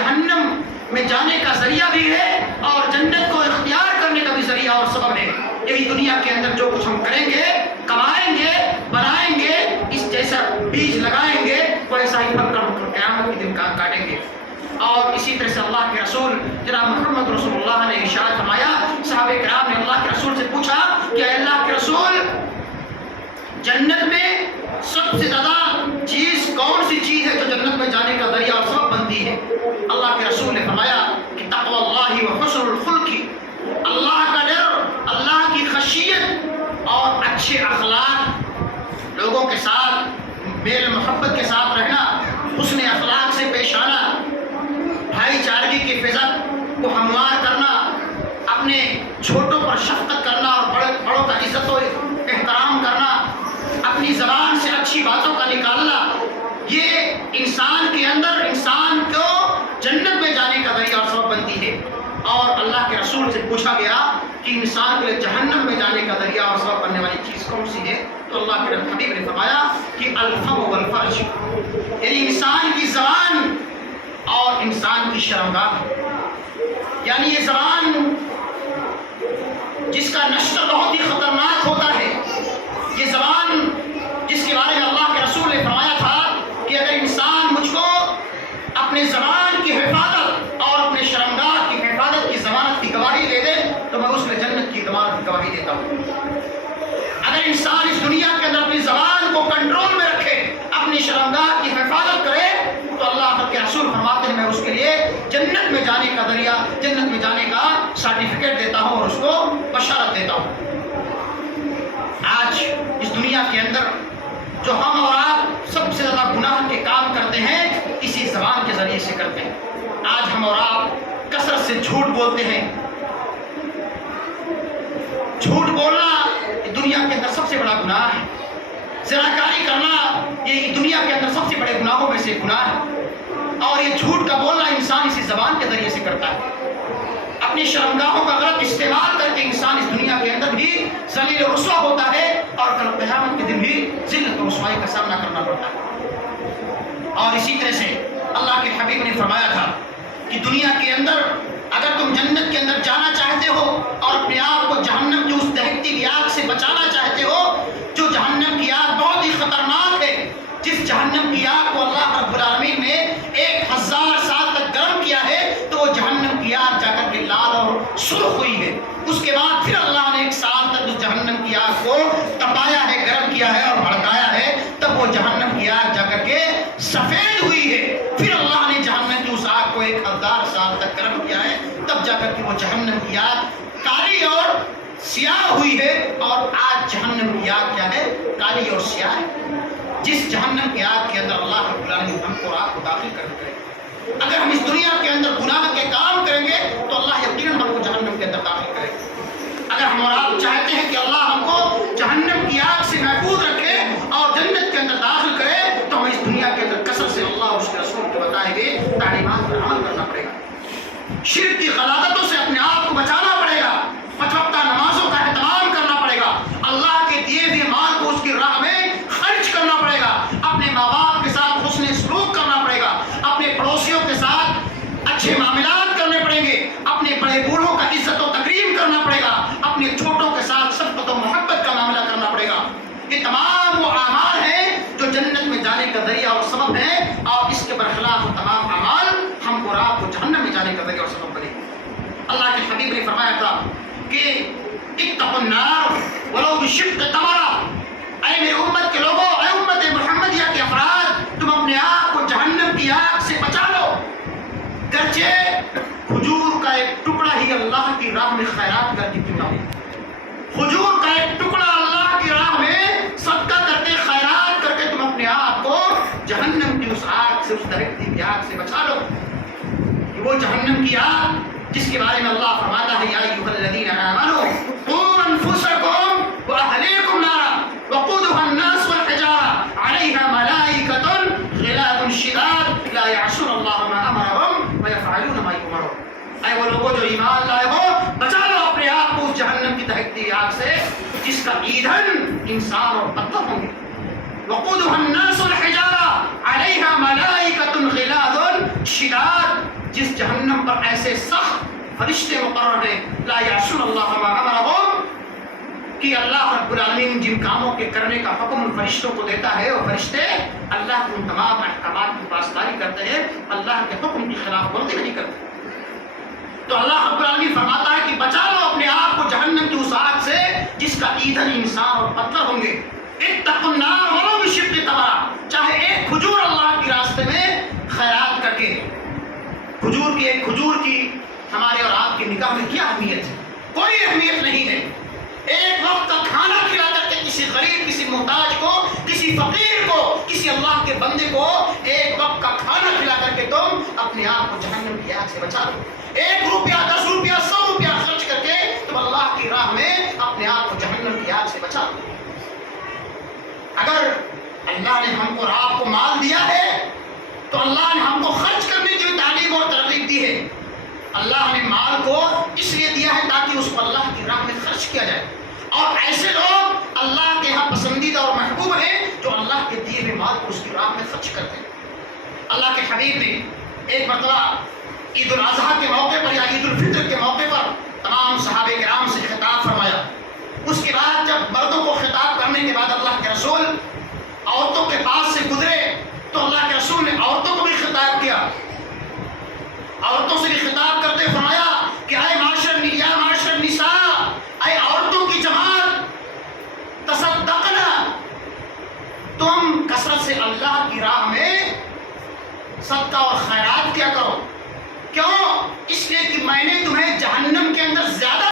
جہنم میں جانے کا ذریعہ بھی ہے اور جنت کو اختیار کرنے کا بھی ذریعہ اور سبب ہے۔ یہی دنیا کے اندر جو کچھ ہم کریں گے، کمائیں گے، بنائیں گے، اس جیسا بیج لگائیں گے ویسا ہی پھل ہم قیامت کے دن کاٹیں گے۔ اور اسی طرح سے اللہ کے رسول جناب محمد رسول اللہ نے ارشاد فرمایا، صحابہ کرام نے اللہ کے رسول سے پوچھا کہ اے اللہ کے رسول، جنت میں سب سے زیادہ چیز کون سی چیز ہے جو جنت میں جانے کا ذریعہ اور سبب بنتی ہے؟ اللہ کے رسول نے فرمایا کہ تقوی اللہ و حسن الخلق، اللہ کا ڈر، اللہ کی خشیت اور اچھے اخلاق، لوگوں کے ساتھ میل محبت کے ساتھ رہنا، حسن اخلاق سے پیش آنا، بھائی چارگی کی فضا کو ہموار کرنا، اپنے چھوٹوں پر شفقت کرنا اور بڑوں کا عزت و احترام کرنا، اپنی زبان سے اچھی باتوں کا نکالنا، یہ انسان کے اندر انسان کو جنت میں جانے کا ذریعہ اور سبب بنتی ہے۔ اور اللہ کے رسول سے پوچھا گیا کہ انسان کے جہنم میں جانے کا ذریعہ اور سبب بننے والی چیز کون سی ہے؟ تو اللہ کے حبیب نے فرمایا کہ الفم والفرج، یعنی انسان کی زبان اور انسان کی شرمگاہ، یعنی یہ زبان جس کا نشر بہت ہی خطرناک ہوتا ہے، یہ زبان جس کے بارے میں اللہ کے رسول نے فرمایا تھا کہ اگر انسان مجھ کو اپنے زبان کی حفاظت اور اپنے شرمگاہ کی حفاظت کی ضمانت کی گواہی دے دے تو میں اس میں جنت کی ضمانت کی گواہی دیتا ہوں۔ اگر انسان اس دنیا کے اندر اپنی زبان کو کنٹرول میں رکھے، اپنی شرمگاہ کی حفاظت کرے تو اللہ کے رسول فرماتے ہیں میں اس کے لیے جنت میں جانے کا ذریعہ، جنت میں جانے کا سرٹیفکیٹ دیتا ہوں اور اس کو بشارت دیتا ہوں۔ آج اس دنیا کے اندر جو ہم اور آپ سب سے زیادہ گناہ کے کام کرتے ہیں اسی زبان کے ذریعے سے کرتے ہیں۔ آج ہم اور آپ کثرت سے جھوٹ بولتے ہیں۔ جھوٹ بولنا یہ دنیا کے اندر سب سے بڑا گناہ ہے۔ زناکاری کرنا یہ دنیا کے اندر سب سے بڑے گناہوں میں سے گناہ ہے، اور یہ جھوٹ کا بولنا انسان اسی زبان کے ذریعے سے کرتا ہے۔ اپنی شرمگاہوں کا غلط استعمال کر کے انسان اس دنیا کے اندر بھی ذلیل و رسوا ہوتا ہے اور کل قیامت کے دن بھی ذلت و رسوائی کا سامنا کرنا پڑتا ہے۔ اور اسی طرح سے اللہ کے حبیب نے فرمایا تھا کہ دنیا کے اندر اگر تم جنت کے اندر جانا چاہتے ہو اور اپنے آپ کو جہنم کی اس دہکتی ہوئی آگ سے بچانا چاہتے ہو، جو جہنم کی آگ بہت ہی خطرناک ہے، جس جہنم کی آگ کو اللہ رب العالمین نے 1000 سال تک گرم کیا ہے، تو وہ جہنم کی آگ جا کر کے لال اور سرخ ہوئی ہے۔ اس کے بعد پھر اللہ نے 1 سال تک اس جہنم کی آگ کو تپایا ہے، گرم کیا ہے اور بھڑکایا ہے، تب وہ جہنم کی آگ جا کر کے سفید ہوئی ہے۔ پھر اللہ نے جہنم کی اس آگ کو 1000 سال تک گرم کیا ہے، تب جا کر کے وہ جہنم کی آگ کالی اور سیاہ ہوئی ہے۔ اور آج جہنم کی آگ کیا ہے؟ کالی اور سیاہ ہے۔ جس جہنم کی آگ کے اندر اللہ رب العالمین ہم کو آگ کو داخل کر دے۔ اگر ہم اس دنیا کے اندر گناہ کے کام کریں گے تو اللہ یقیناً ہم کو جہنم کے اندر داخل کرے گا۔ اگر ہم اور آپ چاہتے ہیں کہ اللہ ہم کو جہنم کی آگ سے محفوظ رکھے اور جنت کے اندر داخل کرے تو ہمیں اس دنیا کے اندر کثرت سے اللہ اور اس کے رسول کے بتائے ہوئے تعلیمات پر عمل کرنا پڑے گا۔ شرک کی غلاظتوں سے اپنے آپ کو بچانا پڑے گا۔ 5 وقتہ نمازوں کا اہتمام کرنا پڑے گا۔ اللہ کے دیے ہوئے مال کو اس کی راہ میں خرچ کرنا پڑے گا۔ اپنے ماں باپ کے ساتھ حسن سلوک کرنا پڑے گا۔ اپنے پڑوسیوں کے ساتھ اچھے معاملات کرنے پڑیں گے۔ اپنے بڑے بوڑھوں کا عزت و تکریم کرنا پڑے گا۔ اپنے چھوٹوں کے ساتھ شفقت و محبت کا معاملہ کرنا پڑے گا۔ یہ تمام وہ اعمال ہیں جو جنت میں جانے کا ذریعہ اور سبب ہے، اور اس کے برخلاف تمام اعمال ہم کو رات کو جہنم میں جانے کا ذریعہ اور سبب بنے گا۔ اللہ کے حبیب نے فرمایا تھا کہ اتقوا النار ولو بشق تمرہ، اے میری امت کے لوگوں، اے امت محمدیہ کے افراد، تم اپنے آپ کو جہنم کی آگ سے بچا لو، گرچہ کھجور کا ایک ٹکڑا ہی اللہ کی راہ میں خیرات کر کے کیوں نہ ہو۔ کھجور کا ایک ٹکڑا اللہ کی راہ میں صدقہ کرتے، خیرات کر کے تم اپنے آپ کو جہنم کی اس آگ سے، اس دہکتی ہوئی آگ سے بچا لو۔ وہ جہنم کی آگ جس کے بارے میں اللہ فرماتا ہے یا ایھا الذین آمنوا قوا انفسکم واہلیکم نارا وقودها الناس والحجارہ علیہا ملائکۃ غلاظ شداد لا یعصون اللہ ما امرهم ویفعلون ما یؤمرون۔ اے وہ لوگوں جو ایمان لائے ہو، بچا لو اپنے آپ کو اس جہنم کی دہکتی ہوئی آگ سے جس کا ایندھن انسان اور پتھر ہوں گے۔ وقودها الناس والحجارہ علیہا ملائکۃ غلاظ شداد، جس جہنم پر ایسے سخت فرشتے مقرر ہیں، لا یعصون اللہ ما امرهم، کہ اللہ رب العالمین جن کاموں کے کرنے کا حکم ان فرشتوں کو دیتا ہے، وہ فرشتے اللہ کے ان تمام احکامات کی پاسداری کرتے ہیں، اللہ کے حکم کی خلاف ورزی نہیں کرتے۔ تو اللہ رب العالمین فرماتا ہے کہ بچا لو اپنے آپ کو جہنم کی اس آگ سے جس کا ایندھن انسان اور پتھر ہوں گے۔ اتقوا النار ولو بشق تمرہ، چاہے ایک کھجور اللہ کے راستے میں خیرات کر کے۔ کھجور کی ایک کھجور کی ہمارے اور آپ کی نگاہ میں کیا اہمیت ہے؟ کوئی اہمیت نہیں ہے۔ ایک وقت کا کھانا کھلا کر کے کسی غریب، کسی محتاج کو، کسی فقیر کو، کسی اللہ کے بندے کو ایک وقت کا کھانا کھلا کر کے تم اپنے آپ کو جہنم کی آگ سے بچا لو۔ 1 روپیہ، 10 روپیہ، 100 روپیہ خرچ کر کے تم اللہ کی راہ میں اپنے آپ کو جہنم کی آگ سے بچا لو۔ اگر اللہ نے ہم کو اور آپ کو مال دیا ہے تو اللہ نے ہم کو خرچ کرنے کی تعلیم اور ترغیب دی ہے۔ اللہ نے مال کو اس لیے دیا ہے تاکہ اس کو اللہ کی راہ میں خرچ کیا جائے، اور ایسے لوگ اللہ کے ہاں پسندیدہ اور محبوب ہیں جو اللہ کے دیے ہوئے مال کو اس کی راہ میں خرچ کرتے ہیں۔ اللہ کے حبیب نے ایک مرتبہ عید الاضحیٰ کے موقع پر یا عید الفطر کے موقع پر تمام صحابہ کرام سے خطاب فرمایا۔ اس کے بعد جب مردوں کو خطاب کرنے کے بعد اللہ کے رسول عورتوں کے پاس سے گزرے تو اللہ کے رسول نے عورتوں کو بھی خطاب کیا۔ عورتوں سے بھی خطاب کرتے فرمایا کہ اے معاشر النساء، اے عورتوں کی جماعت، تصدقنا، تم کثرت سے اللہ کی راہ میں صدقہ اور خیرات کیا کرو۔ کیوں؟ اس لیے کہ میں نے تمہیں جہنم کے اندر زیادہ